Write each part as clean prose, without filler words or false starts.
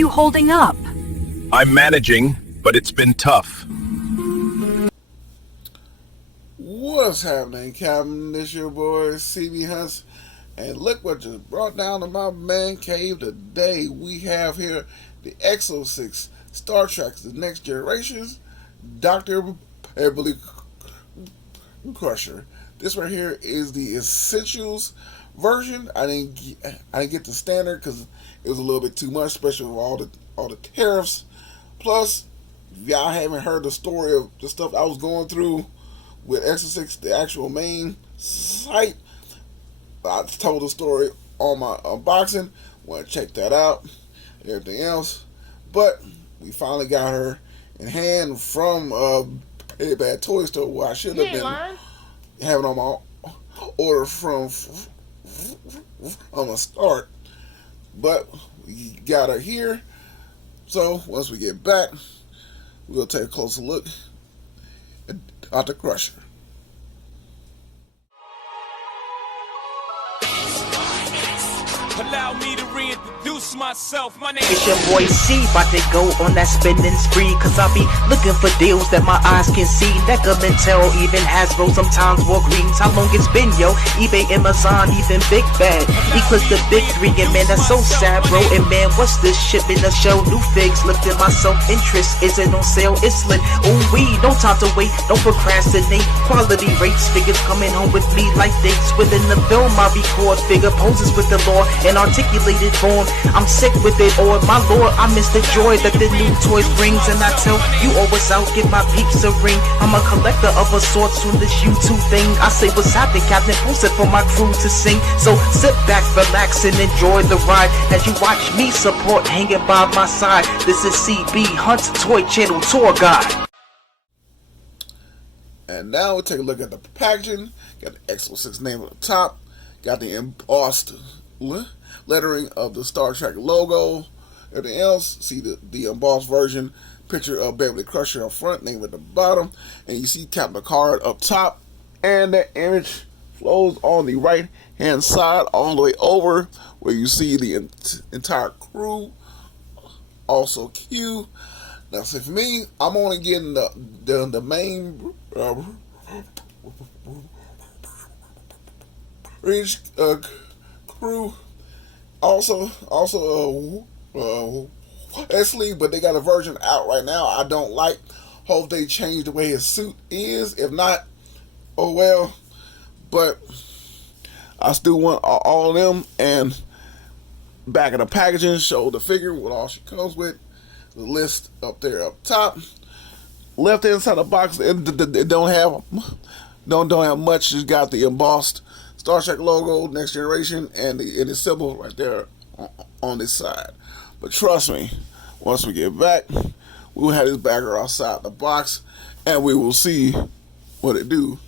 you holding up? I'm managing, but it's been tough. What's happening, Captain? This your boy, cbhunts. And look what just brought down to my man cave today. We have here the EXO-6 Star Trek The Next Generations Dr. Beverly Crusher. This right here is the Essentials version. I didn't get the standard because it was a little bit too much, especially with all the tariffs. Plus, if y'all haven't heard the story of the stuff I was going through with EXO-6, the actual main site, I told the story on my unboxing. Want to check that out. Everything else, but we finally got her in hand from a bad toy store where I should have been having on my order from on the start. But we got her here. So once we get back, we'll take a closer look at the Crusher. Allow me to reintroduce myself. My name It's your boy C, bout to go on that spending spree. Cause I be looking for deals that my eyes can see. Neckermantel, even Hasbro, sometimes Walgreens. How long it's been, yo? eBay, Amazon, even Big Bad. Eclipse the big three, and man, that's so sad, bro. And man, what's this shit in the show? New figs, lifting my self-interest. Is it on sale? It's lit. Ooh, no time to wait, don't procrastinate. Quality rates, figures coming home with me like dates. Within the film, I record figure poses with the law and articulated form. I'm sick with it, or my lord, I miss the joy that the new toys brings. And I tell you always out, give my peeps a ring. I'm a collector of a sorts from this YouTube thing. I say what's happening, Captain, post it for my crew to sing. So sit back, relax, and enjoy the ride as you watch me support hanging by my side. This is CB Hunt's Toy Channel Tour Guide. And now we'll take a look at the packaging. Got the EXO-6 name at the top. Got the embossed lettering of the Star Trek logo. Everything else, see the embossed version, picture of Beverly Crusher up front, name at the bottom, and you see Captain Picard up top, and that image flows on the right hand side all the way over where you see the entire crew, also Q. Now, see, for me, I'm only getting the main crew. Also, Leslie, but they got a version out right now. I don't like. Hope they change the way his suit is. If not, oh well. But I still want all of them. And back of the packaging, show the figure with all she comes with. The list up there up top. Left hand side of the box, it don't have much. It's got the embossed Star Trek logo, Next Generation, and the symbol right there on this side. But trust me, once we get back, we will have this bagger outside the box, and we will see what it do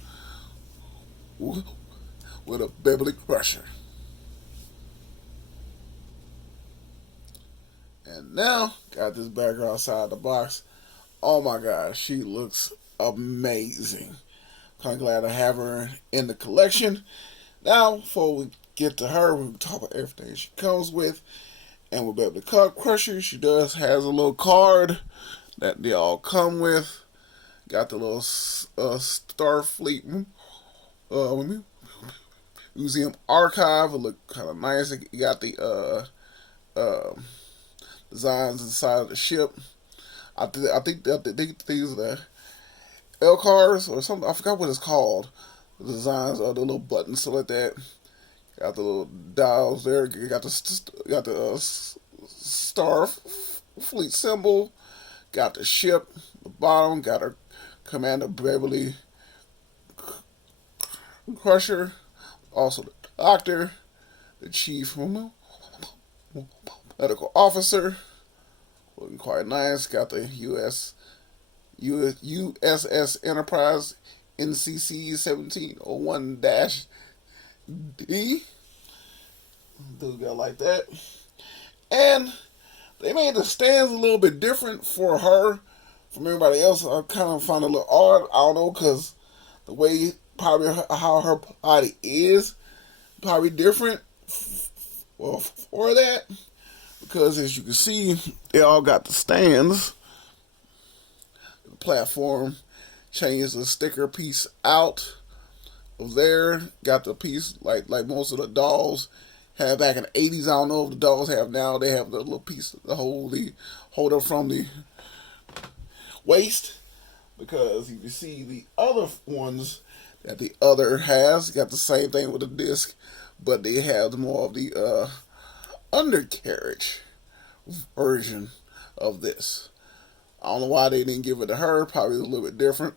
with a Beverly Crusher. And now, got this bagger outside the box. Oh my gosh, she looks amazing. Kind of glad to have her in the collection. Now, before we get to her, we'll talk about everything she comes with. And with Beverly Crusher, she has a little card that they all come with. Got the little Starfleet Museum archive. It look kind of nice. You got the designs inside of the ship. I think these are the L cars or something. I forgot what it's called. The designs of the little buttons, so like that. Got the little dials there. Got the Star Fleet symbol. Got the ship. The bottom got her Commander Beverly Crusher. Also the doctor, the chief medical officer. Looking quite nice. Got the USS Enterprise NCC 1701-D. Do go like that. And they made the stands a little bit different for her from everybody else. I kind of find it a little odd. I don't know, because the way probably how her body is probably different for that. because as you can see, they all got the stands. The platform changes the sticker piece out of there. Got the piece like most of the dolls had back in the 80s. I don't know if the dolls have now. They have the little piece to hold up from the waist, because you can see the other ones that the other has got the same thing with the disc, but they have more of the undercarriage version of this. I don't know why they didn't give it to her. Probably a little bit different.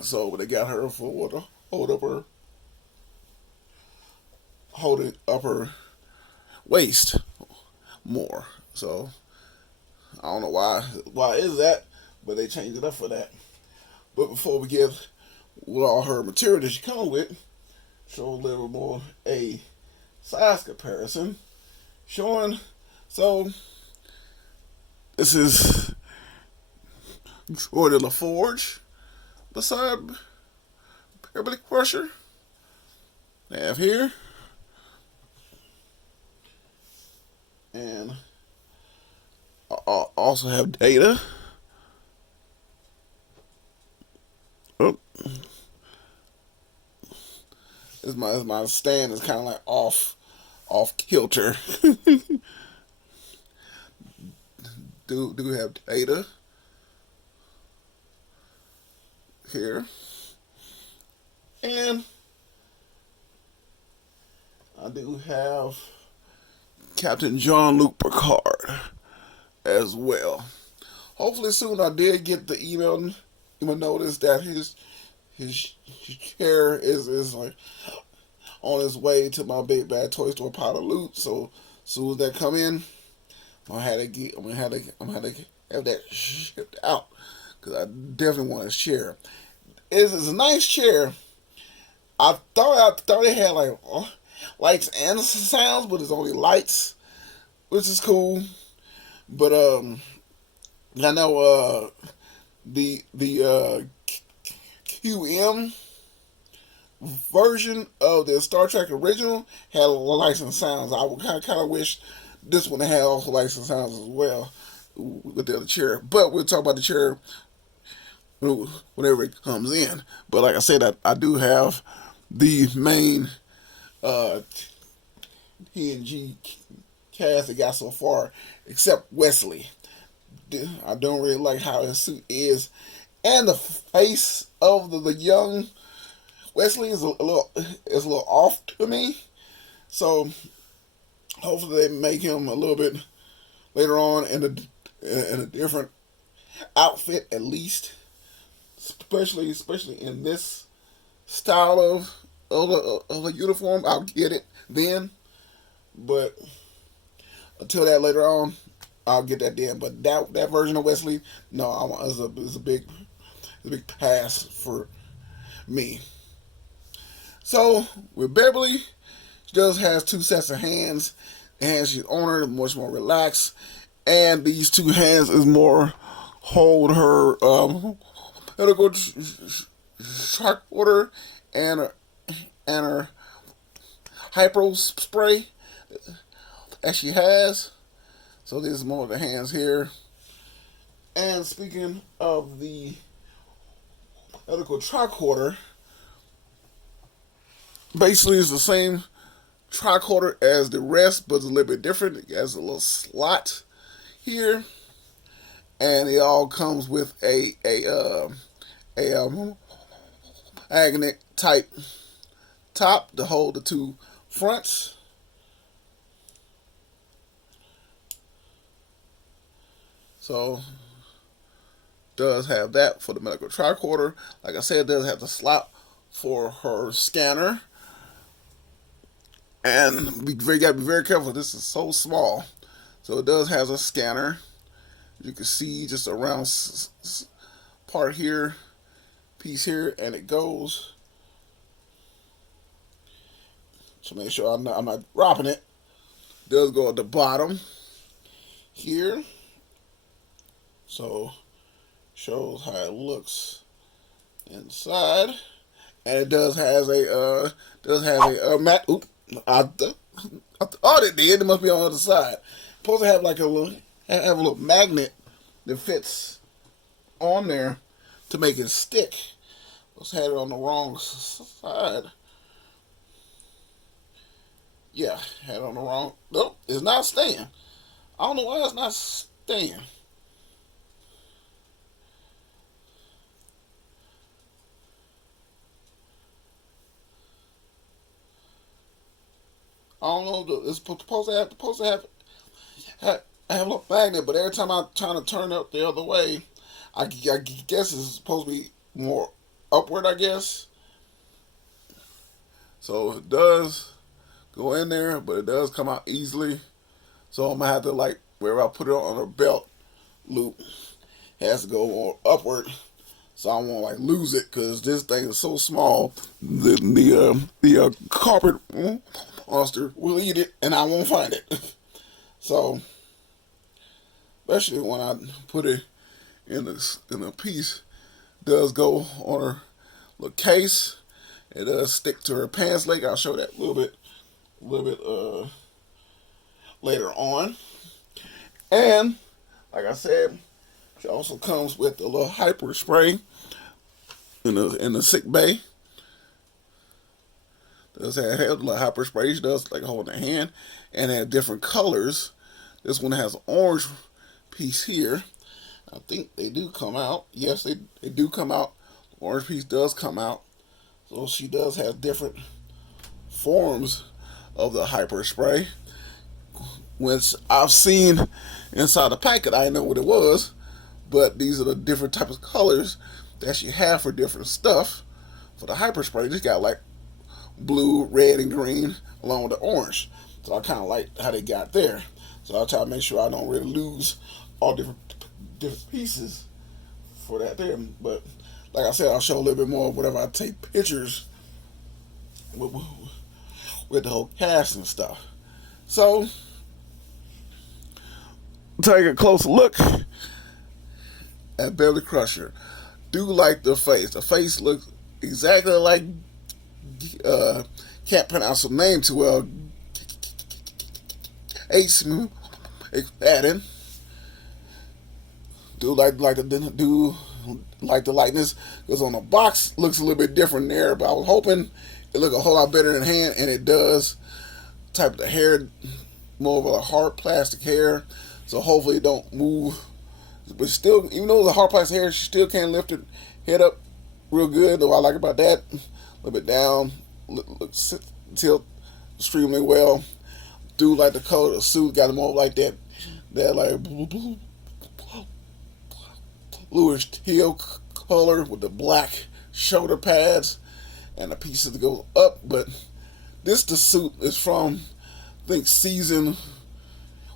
So they got her for to hold it up her waist more. So I don't know why is that, but they changed it up for that. But before we get with all her material that she comes with, show a little more a size comparison, showing. So this is Jordan LaForge beside Beverly Crusher. They have here, and I also have Data. Oh, my stand is kind of like off kilter. do have Data here, and I do have Captain Jean-Luc Picard as well. Hopefully soon. I did get the email notice that his chair is like on his way to my Big Bad Toy Store pile of loot. So as soon as that come in, I'm gonna have to have that shipped out, because I definitely want his chair. It's a nice chair. I thought it had like lights and sounds, but it's only lights, which is cool. But I know the QM version of the Star Trek original had lights and sounds. I would kind of wish this one had also lights and sounds as well with the other chair. But we'll talk about the chair whenever it comes in. But like I said, I do have the main TNG cast that got so far, except Wesley. I don't really like how his suit is, and the face of the young Wesley is a little off to me. So hopefully they make him a little bit later on in a different outfit, at least, especially in this style of the uniform. I'll get it then, but until that later on, I'll get that then. But that version of Wesley, no, is a big pass for me. So with Beverly, she does has two sets of hands. The hands she's on her much more relaxed, and these two hands is more hold her medical shark water and her hypo spray that she has. So this is more of the hands here. And speaking of the medical tricorder, basically it's the same tricorder as the rest, but it's a little bit different. It has a little slot here, and it all comes with a magnet type top to hold the two fronts. So does have that for the medical tricorder. Like I said, it does have the slot for her scanner. And you got to be very careful. This is so small. So it does have a scanner. You can see just around part here, piece here, and it goes. So make sure I'm not dropping it. It does go at the bottom here. So shows how it looks inside, and it does has a mat. I Oh, they did. It must be on the other side. Supposed to have like a little magnet that fits on there to make it stick. Let's had it on the wrong side. Yeah, had it on the wrong. Nope, it's not staying. I don't know why it's not staying. I don't know. It's supposed to have a little magnet, but every time I'm trying to turn it the other way, I guess it's supposed to be more upward, I guess. So it does go in there, but it does come out easily. So I'm gonna have to, like, wherever I put it on a belt loop, it has to go more upward. So I won't like lose it, because this thing is so small. The carpet monster will eat it, and I won't find it. So, especially when I put it in a piece, it does go on her little case. It does stick to her pants leg. I'll show that a little bit later on. And like I said, she also comes with a little hyper spray in the sick bay. Does have a little hyper spray. She does like hold in the hand, and have different colors. This one has an orange piece here. I think they do come out. Yes, they do come out. The orange piece does come out. So she does have different forms of the hyper spray, which I've seen inside the packet. I didn't know what it was, but these are the different types of colors that she have for different stuff. For the hyper spray, just got like blue, red, and green along with the orange. So I kind of like how they got there. So I'll try to make sure I don't really lose all different pieces for that there. But like I said, I'll show a little bit more whenever I take pictures with the whole cast and stuff. So take a closer look at Beverly Crusher. Do like the face. The face looks exactly like, can't pronounce her name too well, Ace Madden. Do like the likeness, because on the box looks a little bit different there, but I was hoping it looked a whole lot better in hand, and it does. Type of the hair, more of a hard plastic hair, so hopefully it don't move. But still, even though the hard plastic hair, she still can't lift her head up real good. Though I like about that, a little bit down, tilt extremely well. Do like the color of the suit, got more like that like bluish teal color with the black shoulder pads and the pieces that go up. But the suit is from, I think, season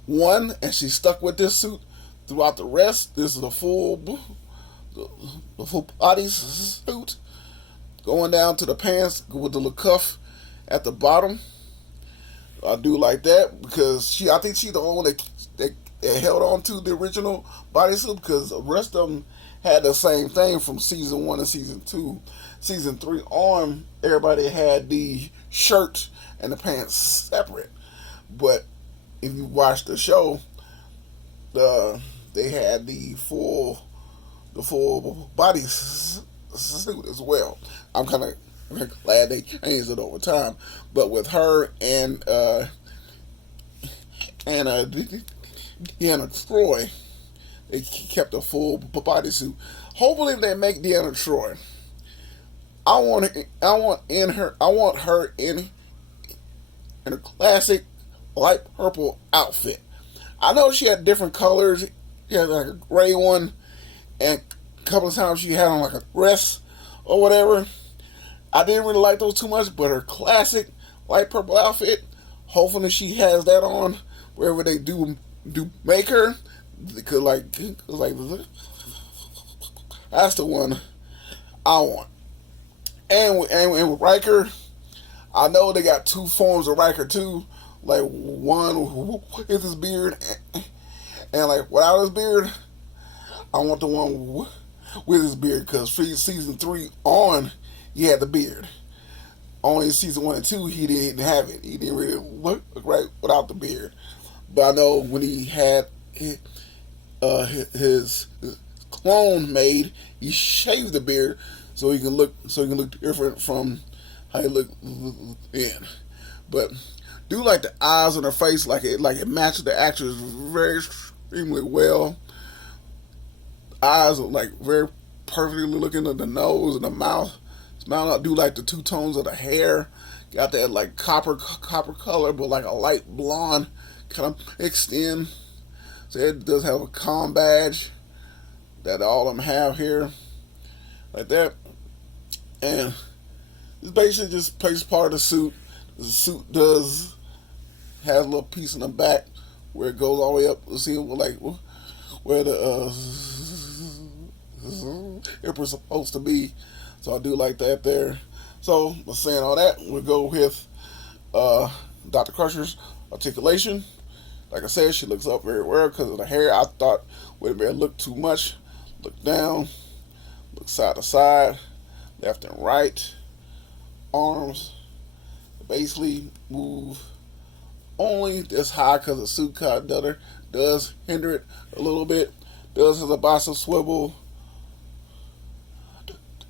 1, and she stuck with this suit throughout the rest. This is the full body suit, going down to the pants with the little cuff at the bottom. I do like that, because I think she's the only one that held on to the original bodysuit, because the rest of them had the same thing from season 1 and season 2. Season 3 on, everybody had the shirt and the pants separate. But if you watch the show, they had the full body suit as well. I'm kind of glad they changed it over time. But with her and Deanna Troy, they kept a full bodysuit. Hopefully, if they make Deanna Troy, I want her in a classic light purple outfit. I know she had different colors. She had like a gray one, and a couple of times she had on like a dress or whatever. I didn't really like those too much, but her classic light purple outfit, hopefully she has that on wherever they do make her. Because like that's the one I want. And with Riker, I know they got 2 forms of Riker too. Like one with his beard, and like without his beard. I want the one with his beard, because season 3 on, he had the beard. only in season 1 and 2 he didn't have it. He didn't really look right without the beard. But I know when he had his clone made, he shaved the beard so he can look different from how he looked in. But do like the eyes on her face, like it matches the actress very extremely well. Eyes are like very perfectly looking at the nose and the mouth. I do like the two tones of the hair. Got that like copper color, but like a light blonde kind of mixed in. So it does have a com badge that all of them have here, like that. And it's basically just plays part of the suit. The suit does has a little piece in the back where it goes all the way up. Let's see, like where the hipper's supposed to be. So I do like that there. So, saying all that, we'll go with Dr. Crusher's Articulation. Like I said, she looks up very well because of the hair. I thought, wait a minute, look too much. Look down, look side to side, left and right. Arms basically move only this high because the suit cut does hinder it a little bit. Does have a bicep swivel,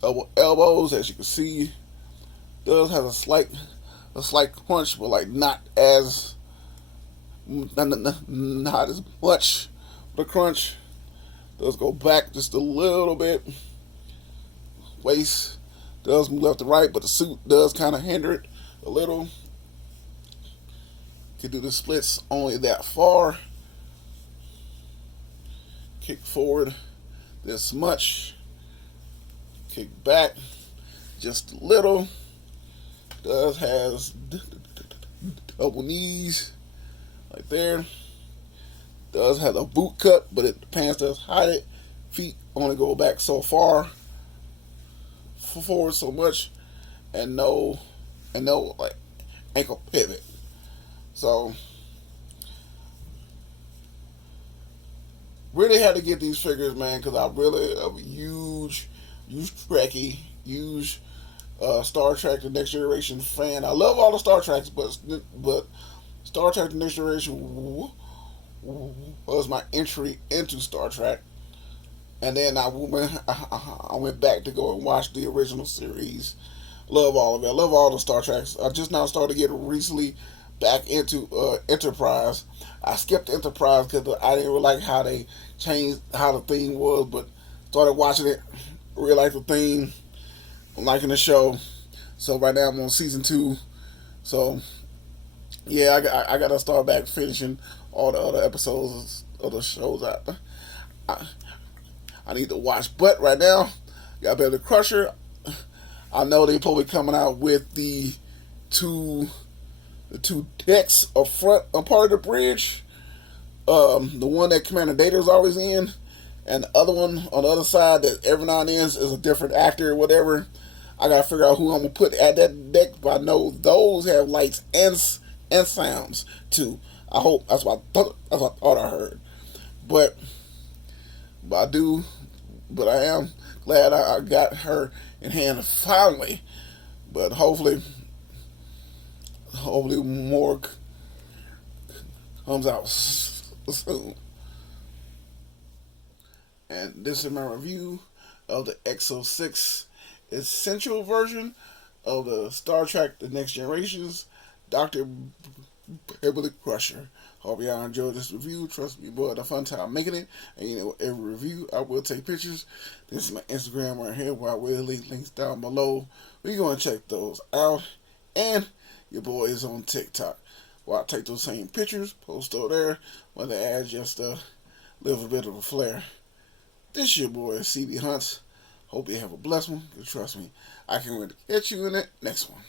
double elbows, as you can see. Does have a slight crunch, but like not as much. The crunch does go back just a little bit. Waist does move left to right, but the suit does kind of hinder it a little. Can do the splits only that far. Kick forward this much. Kick back just a little. Does has double knees right there. Does have a boot cut, but the pants does hide it. Feet only go back so far, forward so much, and no like ankle pivot. So really had to get these figures, man, because I really am a huge Trekkie, huge Star Trek: The Next Generation fan. I love all the Star Treks, but Star Trek: The Next Generation was my entry into Star Trek. And then I went back to go and watch the original series. Love all of it. I love all the Star Treks. I just now started getting recently back into Enterprise. I skipped Enterprise because I didn't really like how they changed how the theme was, but started watching it, really like the theme. I'm liking the show. So right now I'm on season 2. So yeah, I gotta start back finishing all the other episodes of the shows I need to watch. But right now, got Beverly Crusher. I know they probably coming out with the two decks up front on part of the bridge. The one that Commander Data's always in, and the other one on the other side that every now and then is a different actor or whatever. I gotta figure out who I'm gonna put at that deck, but I know those have lights and sounds too. I hope that's what I thought I heard. But I am glad I got her in hand finally. But hopefully more comes out soon. And this is my review of the EXO-6 essential version of the Star Trek: The Next Generations Dr. Beverly Crusher. Hope y'all enjoyed this review. Trust me, boy, I had a fun time making it. And you know, every review I will take pictures. This is my Instagram right here, where I will leave links down below. We're going to check those out. And your boy is on TikTok, where I take those same pictures, post over there, where they add just a little bit of a flair. This your boy, CB Hunts. Hope you have a blessed one. Trust me, I can't wait to catch you in that next one.